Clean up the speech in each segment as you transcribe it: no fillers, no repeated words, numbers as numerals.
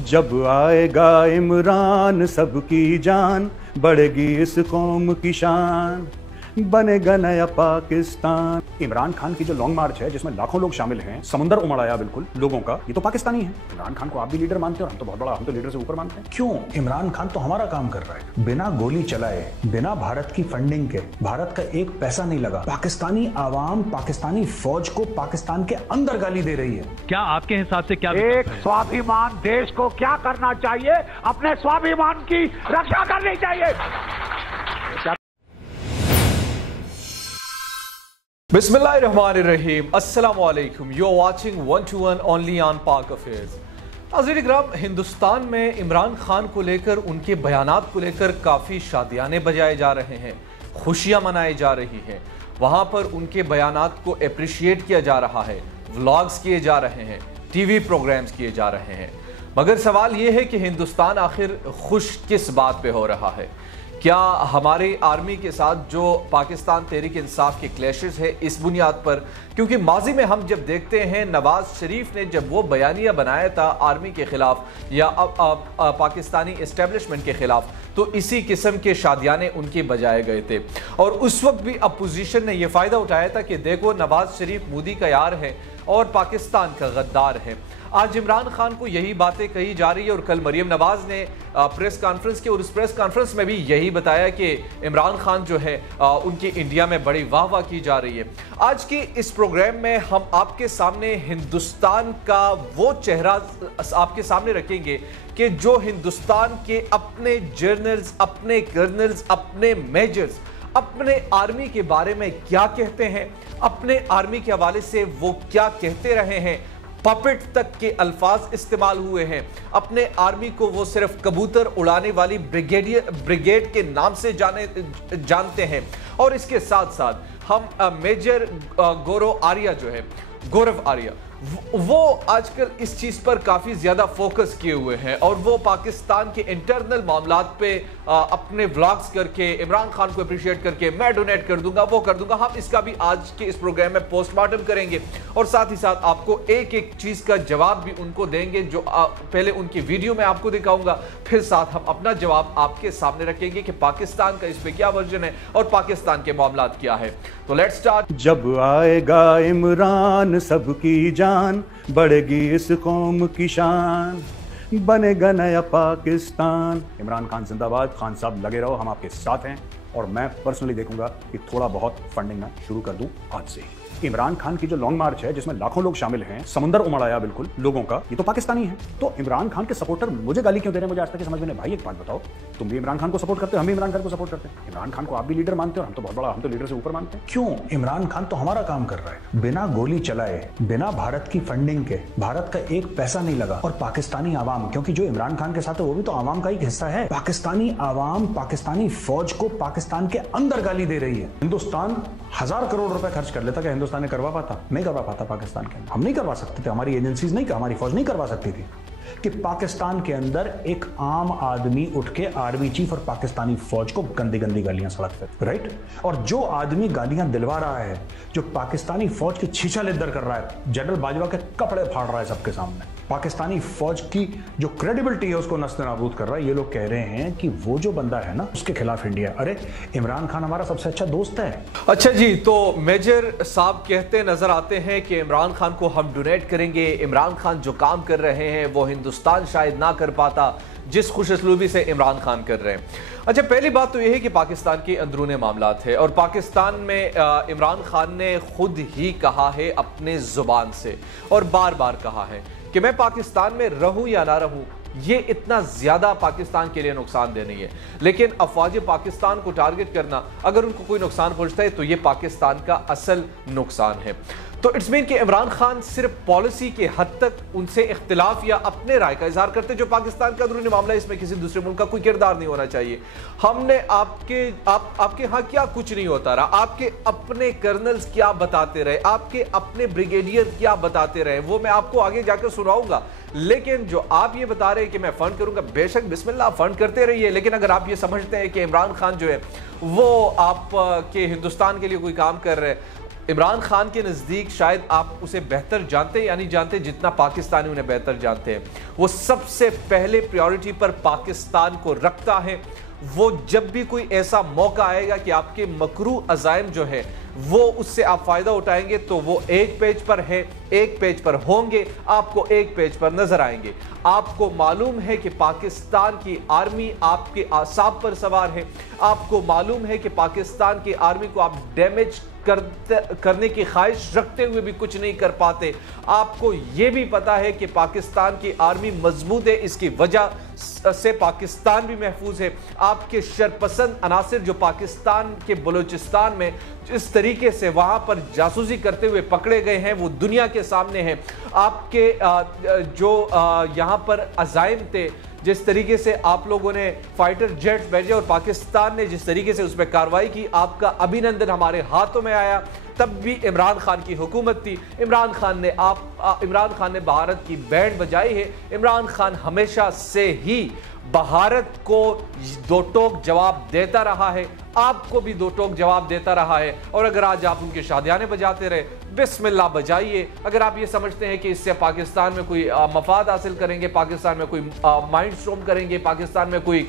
जब आएगा इमरान सबकी जान, बढ़ेगी इस कौम की शान, बनेगा नया पाकिस्तान। इमरान खान की जो लॉन्ग मार्च है जिसमें लाखों लोग शामिल हैं, समुंदर उमड़ आया बिल्कुल लोगों का, ये तो पाकिस्तानी है। इमरान खान को आप भी लीडर मानते हो और हम तो बहुत बड़ा, हम तो लीडर से ऊपर मानते हैं। क्यों? इमरान खान तो हमारा काम कर रहा है, बिना गोली चलाए, बिना भारत की फंडिंग के, भारत का एक पैसा नहीं लगा। पाकिस्तानी आवाम, पाकिस्तानी फौज को पाकिस्तान के अंदर गाली दे रही है। क्या आपके हिसाब से क्या एक स्वाभिमान देश को क्या करना चाहिए? अपने स्वाभिमान की रक्षा करनी चाहिए। बिस्मिल्लाहिर्रहमानिर्रहीम, अस्सलामु अलैकुम। You are watching 1 to 1 only on Pak affairs. नाज़रीन-ए-किराम, हिंदुस्तान में इमरान खान को लेकर, उनके बयानात को लेकर काफ़ी शादियाने बजाए जा रहे हैं, खुशियाँ मनाई जा रही हैं। वहाँ पर उनके बयानात को अप्रिशिएट किया जा रहा है, व्लॉग्स किए जा रहे हैं, टीवी प्रोग्राम्स किए जा रहे हैं। मगर सवाल ये है कि हिंदुस्तान आखिर खुश किस बात पे हो रहा है? क्या हमारी आर्मी के साथ जो पाकिस्तान तहरीक इंसाफ के क्लैशेस है इस बुनियाद पर? क्योंकि माजी में हम जब देखते हैं नवाज शरीफ ने जब वो बयानिया बनाया था आर्मी के खिलाफ या पाकिस्तानी इस्टेब्लिशमेंट के खिलाफ, तो इसी किस्म के शादियाने उनके बजाए गए थे। और उस वक्त भी अपोजिशन ने यह फ़ायदा उठाया था कि देखो, नवाज शरीफ मोदी का यार है और पाकिस्तान का गद्दार है। आज इमरान खान को यही बातें कही जा रही है और कल मरियम नवाज ने प्रेस कॉन्फ्रेंस की, और उस प्रेस कॉन्फ्रेंस में भी यही बताया कि इमरान खान जो है उनकी इंडिया में बड़ी वाह वाह की जा रही है। आज की इस प्रोग्राम में हम आपके सामने हिंदुस्तान का वो चेहरा आपके सामने रखेंगे कि जो हिंदुस्तान के अपने जर्नल्स, अपने कर्नल्स, अपने मेजर्स अपने आर्मी के बारे में क्या कहते हैं, अपने आर्मी के हवाले से वो क्या कहते रहे हैं। पपेट तक के अल्फाज इस्तेमाल हुए हैं। अपने आर्मी को वो सिर्फ कबूतर उड़ाने वाली ब्रिगेड के नाम से जानते हैं। और इसके साथ साथ हम मेजर गौरव आर्या वो आजकल इस चीज पर काफी ज्यादा फोकस किए हुए हैं और वो पाकिस्तान के इंटरनल मामलात पे अपने व्लॉग्स करके, इमरान खान को अप्रिशिएट करके, मैं डोनेट कर दूंगा, वो कर दूंगा, हम इसका भी आज के इस प्रोग्राम में पोस्टमार्टम करेंगे और साथ ही साथ आपको एक एक चीज का जवाब भी उनको देंगे जो पहले उनकी वीडियो में आपको दिखाऊंगा, फिर साथ हम अपना जवाब आपके सामने रखेंगे कि पाकिस्तान का इस पे क्या वर्जन है और पाकिस्तान के मामलात क्या है। तो लेट्स स्टार्ट। जब आएगा इमरान सबकी जान, बढ़ेगी इस कौम की शान, बनेगा नया पाकिस्तान। इमरान खान जिंदाबाद। खान साहब लगे रहो, हम आपके साथ हैं और मैं पर्सनली देखूंगा कि थोड़ा बहुत फंडिंग मैं शुरू कर दूं आज से। इमरान खान की जो लॉन्ग मार्च है जिसमें लाखों लोग शामिल हैं, समुंदर उमड़ आया बिल्कुल लोगों का, ये तो पाकिस्तानी है। तो इमरान खान के सपोर्टर मुझे गाली क्यों दे रहे हैं, मुझे आज तक समझ में नहीं। भाई एक बात बताओ, तुम भी इमरान खान को सपोर्ट करते हो, हम भी इमरान खान को सपोर्ट करते हैं। इमरान खान को आप भी लीडर मानते हो और हम तो बहुत बड़ा, हम तो लीडर से ऊपर मानते हैं। क्यों? इमरान खान तो हमारा काम कर रहा है, बिना गोली चलाए, बिना भारत की फंडिंग के, भारत का एक पैसा नहीं लगा। और पाकिस्तानी आवाम, क्योंकि जो इमरान खान के साथ है वो भी तो आवाम का एक हिस्सा है। पाकिस्तानी आवाम, पाकिस्तानी फौज को पाकिस्तान के अंदर गाली दे रही है। हिंदुस्तान 1000 करोड़ रुपए खर्च कर लेता, क्या हिंदुस्तान ने करवा पाता? नहीं करवा पाता। पाकिस्तान के अंदर हम नहीं करवा सकते थे, हमारी एजेंसीज नहीं, हमारी फौज नहीं करवा सकती थी कि पाकिस्तान के अंदर एक आम आदमी उठ के आर्मी चीफ और पाकिस्तानी फौज को गंदी गंदी गालियां सड़क पे, राइट? और जो आदमी गालियां दिलवा रहा है, जो पाकिस्तानी फौज की छीछा लेदर कर रहा है, जनरल बाजवा के कपड़े फाड़ रहा है सबके सामने, पाकिस्तानी फौज की जो क्रेडिबिलिटी है उसको नस्ते नाबूद कर रहा है। ये लोग कह रहे हैं कि वो जो बंदा है ना, उसके खिलाफ इंडिया। अरे इमरान खान हमारा सबसे अच्छा दोस्त है। अच्छा जी, तो मेजर साहब कहते नजर आते हैं कि इमरान खान को हम डोनेट करेंगे। इमरान खान जो काम कर रहे हैं वो हिंदुस्तान शायद ना कर पाता जिस खुशअस्लूबी से इमरान खान कर रहे हैं। अच्छा, पहली बात तो यह है कि पाकिस्तान के अंदरूनी मामलात है और पाकिस्तान में इमरान खान ने खुद ही कहा है अपने जुबान से और बार बार कहा है कि मैं पाकिस्तान में रहूं या ना रहूं, ये इतना ज्यादा पाकिस्तान के लिए नुकसानदेह नहीं है। लेकिन अफवाज पाकिस्तान को टारगेट करना, अगर उनको कोई नुकसान पहुंचता है तो ये पाकिस्तान का असल नुकसान है। तो इट्स मीन कि इमरान खान सिर्फ पॉलिसी के हद तक उनसे इख्तिलाफ या अपने राय का इजहार करते, जो पाकिस्तान का अंदरूनी मामला है इसमें किसी दूसरे मुल्क का कोई किरदार नहीं होना चाहिए। हमने आपके यहाँ क्या कुछ नहीं होता रहा, आपके अपने कर्नल्स क्या बताते रहे, आपके अपने ब्रिगेडियर क्या बताते रहे, वो मैं आपको आगे जाकर सुनाऊंगा। लेकिन जो आप ये बता रहे हैं कि मैं फंड करूंगा, बेशक बिस्मिल्लाह फंड करते रहिए, लेकिन अगर आप ये समझते हैं कि इमरान खान जो है वो आप के हिंदुस्तान के लिए कोई काम कर रहे हैं, इमरान खान के नज़दीक शायद आप उसे बेहतर जानते या नहीं जानते जितना पाकिस्तानी उन्हें बेहतर जानते हैं। वो सबसे पहले प्रायोरिटी पर पाकिस्तान को रखता है। वो जब भी कोई ऐसा मौका आएगा कि आपके मकरू अज़ाइम जो है वो उससे आप फायदा उठाएंगे तो वो एक पेज पर है, एक पेज पर होंगे, आपको एक पेज पर नजर आएंगे। आपको मालूम है कि पाकिस्तान की आर्मी आपके आसाब पर सवार है। आपको मालूम है कि पाकिस्तान की आर्मी को आप डैमेज करने की ख्वाहिश रखते हुए भी कुछ नहीं कर पाते। आपको यह भी पता है कि पाकिस्तान की आर्मी मजबूत है, इसकी वजह से पाकिस्तान भी महफूज है। आपके शरपसंद अनासिर जो पाकिस्तान के बलूचिस्तान में जिस तरीके से वहां पर जासूसी करते हुए पकड़े गए हैं वो दुनिया के सामने है। आपके जो यहां पर अज़ाइम थे, जिस तरीके से आप लोगों ने फाइटर जेट्स भेजे और पाकिस्तान ने जिस तरीके से उस पर कार्रवाई की, आपका अभिनंदन हमारे हाथों में आया। तब भी इमरान खान की हुकूमत थी। इमरान खान ने भारत की बैंड बजाई है। इमरान खान हमेशा से ही भारत को दो टोक जवाब देता रहा है, आपको भी दो टोक जवाब देता रहा है। और अगर आज आप उनके शादियाने बजाते रहे, बिस्मिल्लाह बजाइए। अगर आप ये समझते हैं कि इससे पाकिस्तान में कोई मफाद हासिल करेंगे, पाकिस्तान में कोई माइंड स्टॉर्म करेंगे, पाकिस्तान में कोई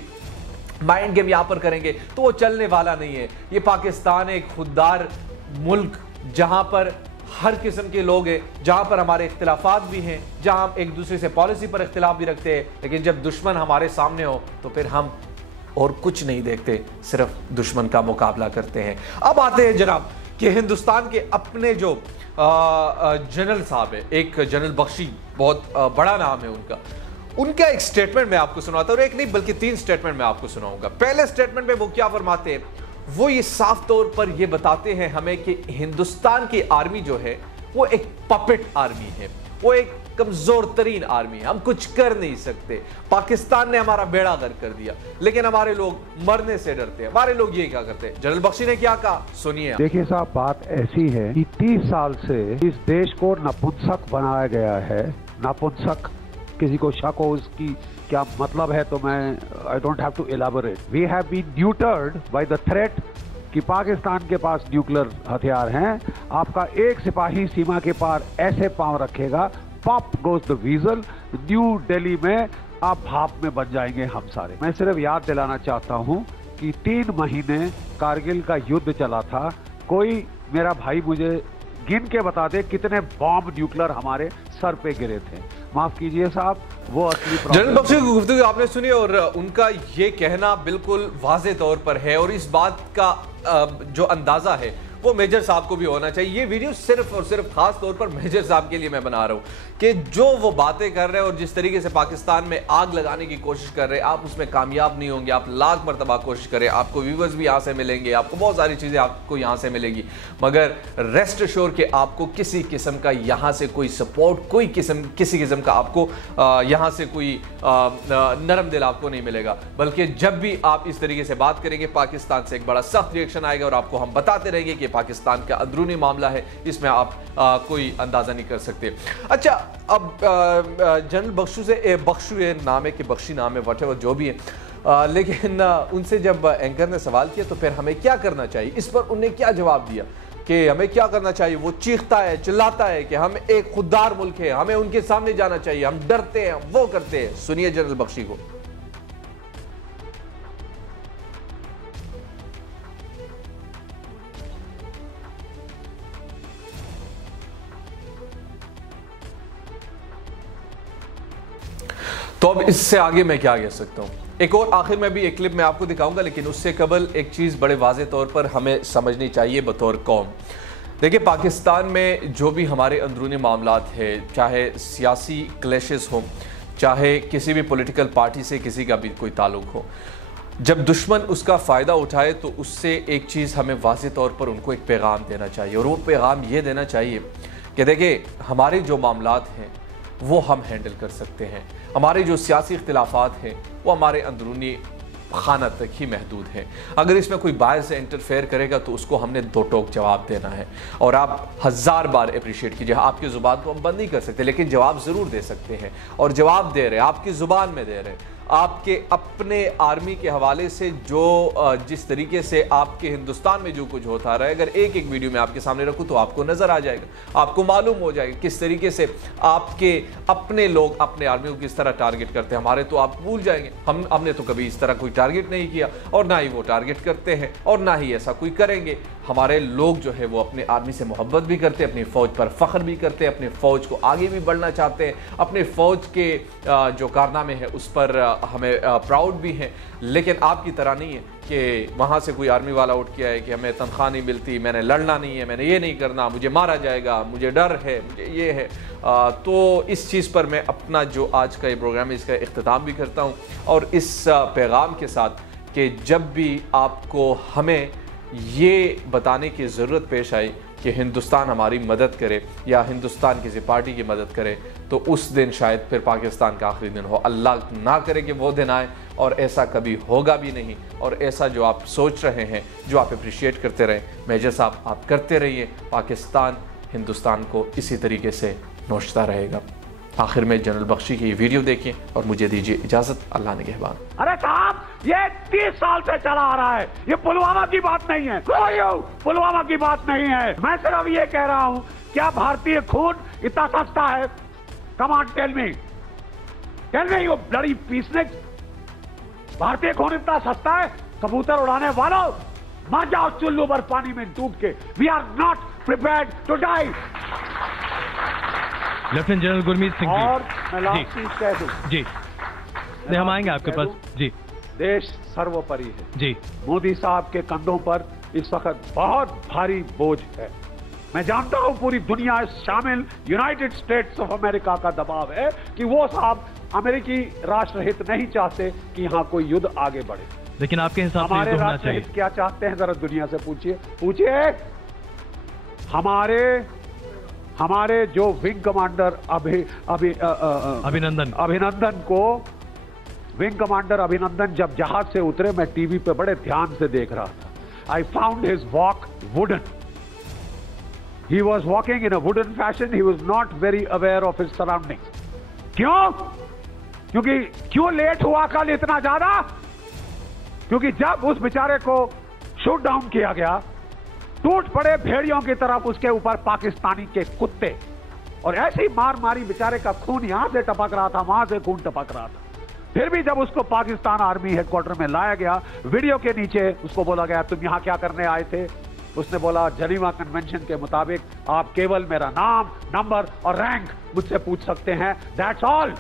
माइंड गेम यहां पर करेंगे, तो वो चलने वाला नहीं है। ये पाकिस्तान एक खुददार मुल्क जहां पर हर किस्म के लोग हैं, जहां पर हमारे इख्तिलाफात भी हैं, जहां हम एक दूसरे से पॉलिसी पर इख्तिलाफ भी रखते हैं, लेकिन जब दुश्मन हमारे सामने हो तो फिर हम और कुछ नहीं देखते, सिर्फ दुश्मन का मुकाबला करते हैं। अब आते हैं जनाब कि हिंदुस्तान के अपने जो जनरल साहब है, एक जनरल बख्शी, बहुत बड़ा नाम है उनका एक स्टेटमेंट मैं आपको सुनाता हूं, और एक नहीं बल्कि 3 स्टेटमेंट मैं आपको सुनाऊंगा। पहले स्टेटमेंट में वो क्या फरमाते हैं, वो ये साफ तौर पर ये बताते हैं हमें कि हिंदुस्तान की आर्मी जो है वो एक पपेट आर्मी है, वो एक कमजोर तरीन आर्मी है, हम कुछ कर नहीं सकते। पाकिस्तान ने हमारा बेड़ा गर्क कर दिया, लेकिन हमारे लोग मरने से डरते हैं। हमारे लोग ये क्या करते हैं, जनरल बख्शी ने क्या कहा, सुनिए। देखिए साहब, बात ऐसी है कि 30 साल से इस देश को नपुंसक बनाया गया है। नपुंसक, किसी को शक हो उसकी क्या मतलब है तो मैं I don't have to elaborate. We have been deterred by the threat कि पाकिस्तान के पास न्यूक्लियर हथियार हैं। आपका एक सिपाही सीमा के पार ऐसे पांव रखेगा, pop goes the वीजल, new Delhi में आप भाप में बन जाएंगे हम सारे। मैं सिर्फ याद दिलाना चाहता हूं कि 3 महीने कारगिल का युद्ध चला था। कोई मेरा भाई मुझे गिन के बता दे कितने बॉम्ब न्यूक्लियर हमारे सर पे गिरे थे। माफ कीजिए साहब, वो असली जनरल बख्शी की गुफ्तगू आपने सुनी और उनका ये कहना बिल्कुल वाज़े तौर पर है, और इस बात का जो अंदाजा है वो मेजर साहब को भी होना चाहिए। ये वीडियो सिर्फ और सिर्फ खास तौर पर मेजर साहब के लिए मैं बना रहा हूं कि जो वो बातें कर रहे हैं और जिस तरीके से पाकिस्तान में आग लगाने की कोशिश कर रहे हैं, आप उसमें कामयाब नहीं होंगे। आप लाख मरतबा कोशिश करें, आपको व्यूवर्स भी यहाँ से मिलेंगे, आपको बहुत सारी चीज़ें आपको यहाँ से मिलेगी, मगर रेस्ट एश्योर के आपको किसी किस्म का यहाँ से कोई सपोर्ट, किसी किस्म का आपको यहाँ से कोई नरम दिल आपको नहीं मिलेगा। बल्कि जब भी आप इस तरीके से बात करेंगे, पाकिस्तान से एक बड़ा सख्त रिएक्शन आएगा और आपको हम बताते रहेंगे कि पाकिस्तान का अंदरूनी मामला है, इसमें आप कोई अंदाजा नहीं कर सकते। अच्छा, अब जनरल बख्शू नाम है कि बख्शी नाम है, व्हाटएवर जो भी है, लेकिन उनसे जब एंकर ने सवाल किया तो फिर हमें क्या करना चाहिए, इस पर उन्हें क्या जवाब दिया कि हमें क्या करना चाहिए। वो चीखता है, चिल्लाता है कि हम एक खुददार मुल्क है, हमें उनके सामने जाना चाहिए, हम डरते हैं, वो करते हैं। सुनिए जनरल बख्शी को। तो अब इससे आगे मैं क्या कह सकता हूं। एक और आखिर में भी एक क्लिप मैं आपको दिखाऊंगा, लेकिन उससे कबल एक चीज़ बड़े वाज़े तौर पर हमें समझनी चाहिए बतौर कौम। देखिए, पाकिस्तान में जो भी हमारे अंदरूनी मामलात है, चाहे सियासी क्लैशेस हों, चाहे किसी भी पॉलिटिकल पार्टी से किसी का भी कोई ताल्लुक हो, जब दुश्मन उसका फ़ायदा उठाए तो उससे एक चीज़ हमें वाज़े तौर पर उनको एक पैगाम देना चाहिए, और वो पैगाम ये देना चाहिए कि देखिए, हमारे जो मामलात हैं वो हम हैंडल कर सकते हैं। हमारे जो सियासी इख्तिलाफात हैं वो हमारे अंदरूनी खाना तक ही महदूद हैं। अगर इसमें कोई बाहर से इंटरफेयर करेगा तो उसको हमने दो टोक जवाब देना है। और आप 1000 बार अप्रिशिएट कीजिए, आपकी ज़ुबान को हम बंद नहीं कर सकते, लेकिन जवाब ज़रूर दे सकते हैं, और जवाब दे रहे हैं, आपकी ज़ुबान में दे रहे हैं। आपके अपने आर्मी के हवाले से जो जिस तरीके से आपके हिंदुस्तान में जो कुछ होता रहा है, अगर एक एक वीडियो में आपके सामने रखूं तो आपको नजर आ जाएगा, आपको मालूम हो जाएगा किस तरीके से आपके अपने लोग अपने आर्मी को किस तरह टारगेट करते हैं। हमारे तो आप भूल जाएंगे, हमने तो कभी इस तरह कोई टारगेट नहीं किया और ना ही वो टारगेट करते हैं और ना ही ऐसा कोई करेंगे। हमारे लोग जो है वो अपने आर्मी से मोहब्बत भी करते हैं, अपनी फौज पर फख्र भी करते हैं, अपने फौज को आगे भी बढ़ना चाहते हैं, अपने फौज के जो कारनामे हैं उस पर हमें प्राउड भी हैं। लेकिन आपकी तरह नहीं है कि वहाँ से कोई आर्मी वाला उठ के आए कि हमें तनख्वाह नहीं मिलती, मैंने लड़ना नहीं है, मैंने ये नहीं करना, मुझे मारा जाएगा, मुझे डर है, मुझे ये है। तो इस चीज़ पर मैं अपना जो आज का ये प्रोग्राम है इसका इख्तिताम भी करता हूँ और इस पैगाम के साथ कि जब भी आपको हमें ये बताने की ज़रूरत पेश आई कि हिंदुस्तान हमारी मदद करे या हिंदुस्तान किसी पार्टी की मदद करे, तो उस दिन शायद फिर पाकिस्तान का आखिरी दिन हो। अल्लाह ना करे कि वो दिन आए और ऐसा कभी होगा भी नहीं। और ऐसा जो आप सोच रहे हैं, जो आप अप्रिशिएट करते रहें, मेजर साहब आप करते रहिए, पाकिस्तान हिंदुस्तान को इसी तरीके से नोचता रहेगा। आखिर में जनरल बख्शी की ये वीडियो देखिए और मुझे दीजिए इजाजत। अल्लाह ने कहबान। अरे साहब, ये 30 साल से चला आ रहा है, ये पुलवामा की बात नहीं है, पुलवामा की बात नहीं है। मैं सिर्फ ये कह रहा हूँ, क्या भारतीय खून इतना सस्ता है? Come on tell me you bloody peacenik, भारतीय खून इतना सस्ता है? कबूतर उड़ाने वालों, मर जाओ चुल्लू पर पानी में डूब के। We are not prepared to die. Lieutenant general Gurmeet Singh ji, और मैं लास्ट चीज कह दूं जी, नहीं हम आएंगे आपके पास जी। देश सर्वोपरि है जी। मोदी साहब के कंधों पर इस वक्त बहुत भारी बोझ है। मैं जानता हूं पूरी दुनिया शामिल यूनाइटेड स्टेट्स ऑफ अमेरिका का दबाव है कि वो साहब अमेरिकी राष्ट्रहित नहीं चाहते कि यहाँ कोई युद्ध आगे बढ़े। लेकिन आपके हिसाब से हमारे तो होना राष्ट्रहित चाहिए। क्या चाहते हैं जरा दुनिया से पूछिए। हमारे जो विंग कमांडर अभिनंदन को, विंग कमांडर अभिनंदन जब जहाज से उतरे, मैं टीवी पे बड़े ध्यान से देख रहा था। I found his walk wooden. He was walking in a wooden fashion. He was not very aware of his surroundings. क्यों लेट हुआ कल इतना ज्यादा? क्योंकि जब उस बेचारे को शूट डाउन किया गया, टूट पड़े भेड़ियों की तरफ उसके ऊपर पाकिस्तानी के कुत्ते, और ऐसी मार मारी, बेचारे का खून यहां से टपक रहा था, वहां से खून टपक रहा था। फिर भी जब उसको पाकिस्तान आर्मी हेडक्वार्टर में लाया गया, वीडियो के नीचे उसको बोला गया तुम यहां क्या करने आए थे? उसने बोला जनीवा कन्वेंशन के मुताबिक आप केवल मेरा नाम, नंबर और रैंक मुझसे पूछ सकते हैं, दैट्स ऑल।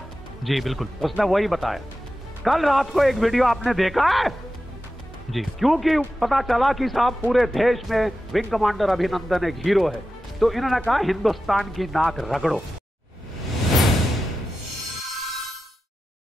जी बिल्कुल, उसने वही बताया। कल रात को एक वीडियो आपने देखा है जी, क्योंकि पता चला कि साहब पूरे देश में विंग कमांडर अभिनंदन एक हीरो है, तो इन्होंने कहा हिंदुस्तान की नाक रगड़ो।